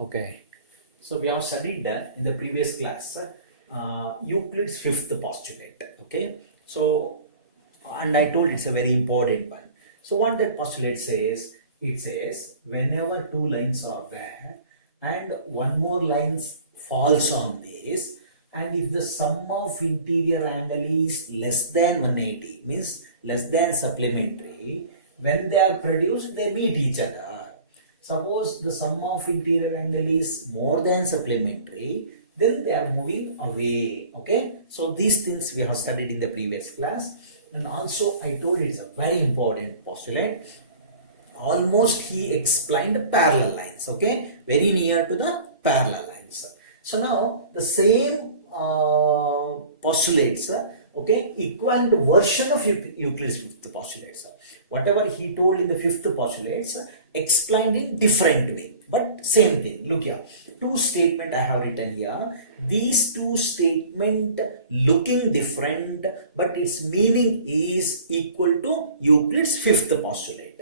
Okay, so we have studied in the previous class Euclid's fifth postulate. Okay, so and I told it's a very important one. So what that postulate says, it says whenever two lines are there and one more line falls on this, and if the sum of interior angle is less than 180, means less than supplementary, when they are produced they meet each other. Suppose the sum of interior angle is more than supplementary, then they are moving away. Okay, so these things we have studied in the previous class, and also I told it's a very important postulate. Almost he explained parallel lines. Okay, very near to the parallel lines. So now the same postulates, okay, equivalent version of Euclid's fifth postulates. Whatever he told in the fifth postulates, explained in different way, but same thing. Look here, two statement I have written here. These two statement looking different, but its meaning is equal to Euclid's fifth postulate.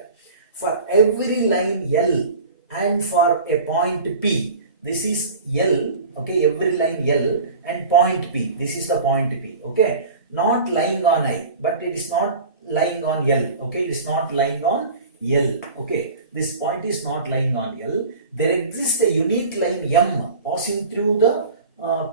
For every line L and for a point P, this is L, okay, every line L and point P, this is the point P, okay, not lying on I, but it is not lying on L, okay, it is not lying on L, okay, this point is not lying on L. There exists a unique line M passing through the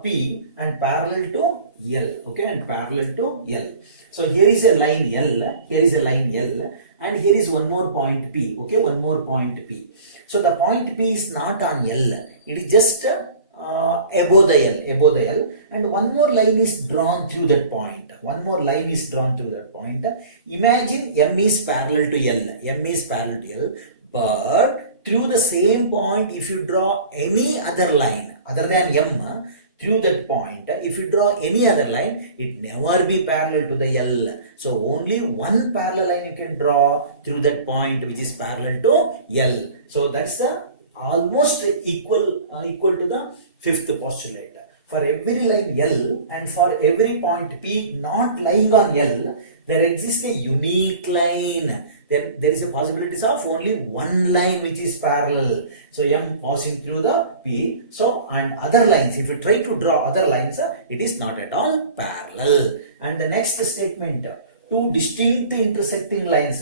P and parallel to L, okay, and parallel to L. So here is a line L, here is a line L, and here is one more point P, okay, one more point P. So the point P is not on L, it is just above the L, and one more line is drawn through that point. One more line is drawn through that point. Imagine M is parallel to L, M is parallel to L, but through the same point, if you draw any other line other than M, through that point, if you draw any other line, it never be parallel to the L. So only one parallel line you can draw through that point which is parallel to L. So that's the almost equal to the fifth postulate. For every line L and for every point P not lying on L, there exists a unique line. There is a possibility of only one line which is parallel. So M passing through the P. So and other lines, if you try to draw other lines, it is not at all parallel. And the next statement, two distinct intersecting lines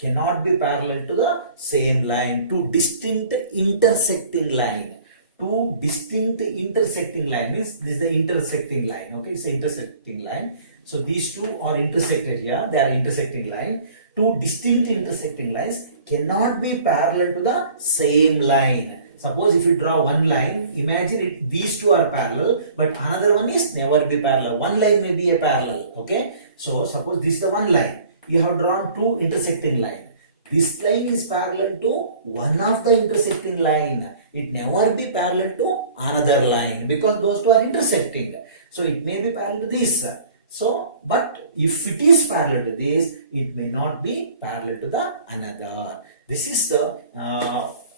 cannot be parallel to the same line. Two distinct intersecting line means this is the intersecting line. Okay, it's the intersecting line. So these two are intersected here, they are intersecting line. Two distinct intersecting lines cannot be parallel to the same line. Suppose if you draw one line, imagine these two are parallel, but another one is never be parallel. One line may be a parallel, okay. So suppose this is the one line, you have drawn two intersecting line. This line is parallel to one of the intersecting line. It never be parallel to another line because those two are intersecting. So it may be parallel to this. So, but if it is parallel to this, it may not be parallel to the another. This is the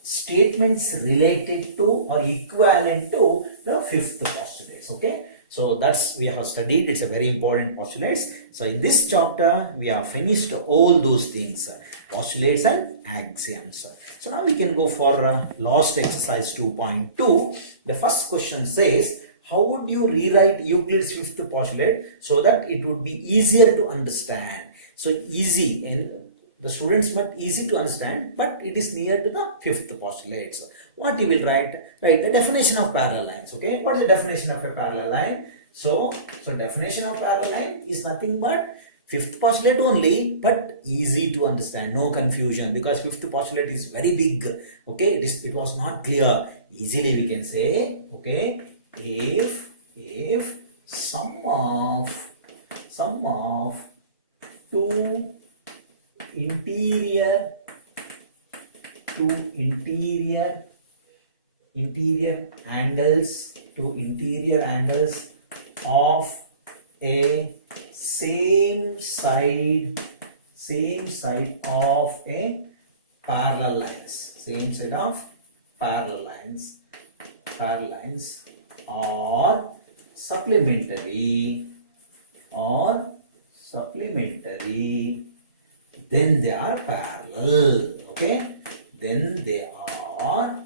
statements related to or equivalent to the fifth postulates. Okay. So that's we have studied. It's a very important postulates. So in this chapter, we have finished all those things, postulates and axioms. So now we can go for last exercise 2.2. The first question says, how would you rewrite Euclid's fifth postulate so that it would be easier to understand? So easy, and the students might easy to understand, but it is near to the fifth postulate. So what you will write? Write the definition of parallel lines. Okay, what is the definition of a parallel line? So definition of parallel line is nothing but fifth postulate only, but easy to understand, no confusion, because fifth postulate is very big. Okay, it was not clear. Easily we can say, okay, if sum of two interior angles of a same side of a parallel lines, or supplementary, then they are parallel. Okay, then they are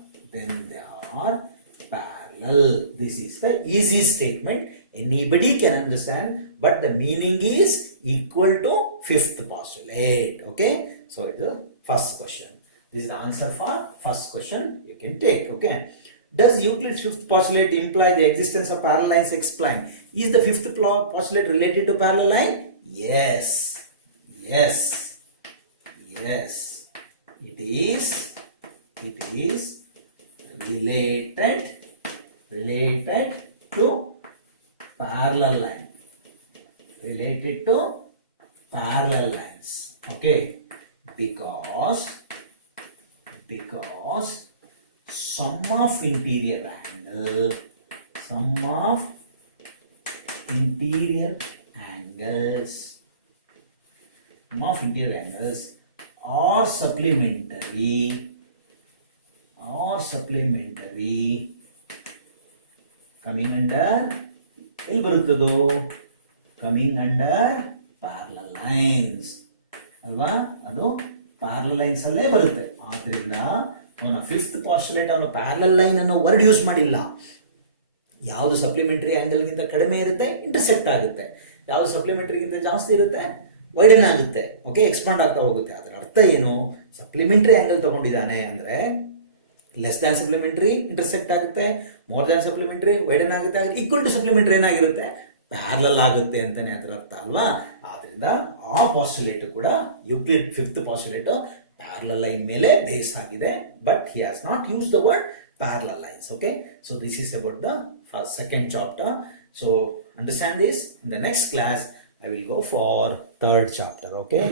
This is the easy statement. Anybody can understand, but the meaning is equal to fifth postulate. Okay, so it is the first question. This is the answer for first question you can take. Okay, does Euclid's fifth postulate imply the existence of parallel lines? Explain. Is the fifth postulate related to parallel line? Yes, yes, yes. It is related to parallel line. Related to parallel lines. Okay, because sum of interior angles are supplementary coming under coming under parallel lines alva adu parallel lines alle barutte ಆದ್ರಿಂದ ಅವನ fifth postulate ಅವನು parallel line ಅನ್ನೋ word use ಮಾಡಿಲ್ಲ. ಯಾವುದು supplementary angle ಗಿಂತ ಕಡಿಮೆ ಇರುತ್ತೆ intersect ಆಗುತ್ತೆ, ಯಾವುದು ಸಪ್ಲಿಮೆಂಟರಿಗಿಂತ ಜಾಸ್ತಿ ಇರುತ್ತೆ ವೈಡನ್ ಆಗುತ್ತೆ. ಓಕೆ, ಎಕ್ಸ್ಪಾಂಡ್ ಆಗ್ತಾ ಹೋಗುತ್ತೆ. ಅದರ ಅರ್ಥ ಏನು? ಸಪ್ಲಿಮೆಂಟರಿ ಆಂಗಲ್ ತಗೊಂಡಿದ್ದಾನೆ ಅಂದ್ರೆ ಲೆಸ್ ದ್ಯಾನ್ ಸಪ್ಲಿಮೆಂಟರಿ ಇಂಟರ್ಸೆಕ್ಟ್ ಆಗುತ್ತೆ, ಮೋರ್ ದ್ಯಾನ್ ಸಪ್ಲಿಮೆಂಟರಿ ವೈಡನ್ ಆಗುತ್ತೆ, ಈಕ್ವಲ್ ಟು ಸಪ್ಲಿಮೆಂಟರಿ ಏನಾಗಿರುತ್ತೆ ಪ್ಯಾರಲಲ್ ಆಗುತ್ತೆ ಅಂತಾನೆ ಅದರ ಅರ್ಥ ಅಲ್ವಾ. ಆದ್ರಿಂದ ಆ ಪಾಸ್ಟುಲೇಟ್ ಕೂಡ Euclid fifth postulate parallel line ಮೇಲೆ ಬೇಸ್ ಆಗಿದೆ, but he has not used the word parallel lines. Okay, so this is about the second chapter. So understand this. In the next class I will go for third chapter. Okay.